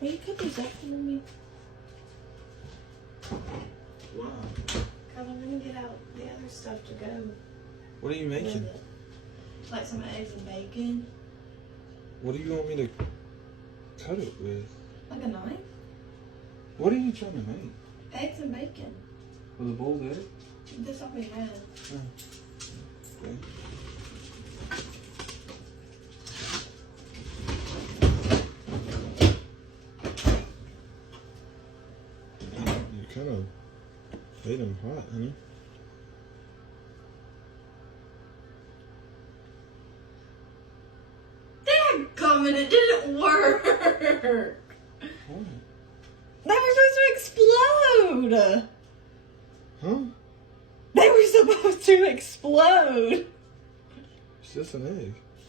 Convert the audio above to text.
Well, you could do that for me. Wow. Cause I'm gonna get out the other stuff to go What are you with making? it. Like some eggs and bacon. What do you want me to cut it with? Like a knife? What are you trying to make? Eggs and bacon. With a boiled egg? This all we have. Okay. You kind of made them hot, honey. Dadgummit, it didn't work! Oh. They were supposed to explode! Huh? They were supposed to explode! It's just an egg.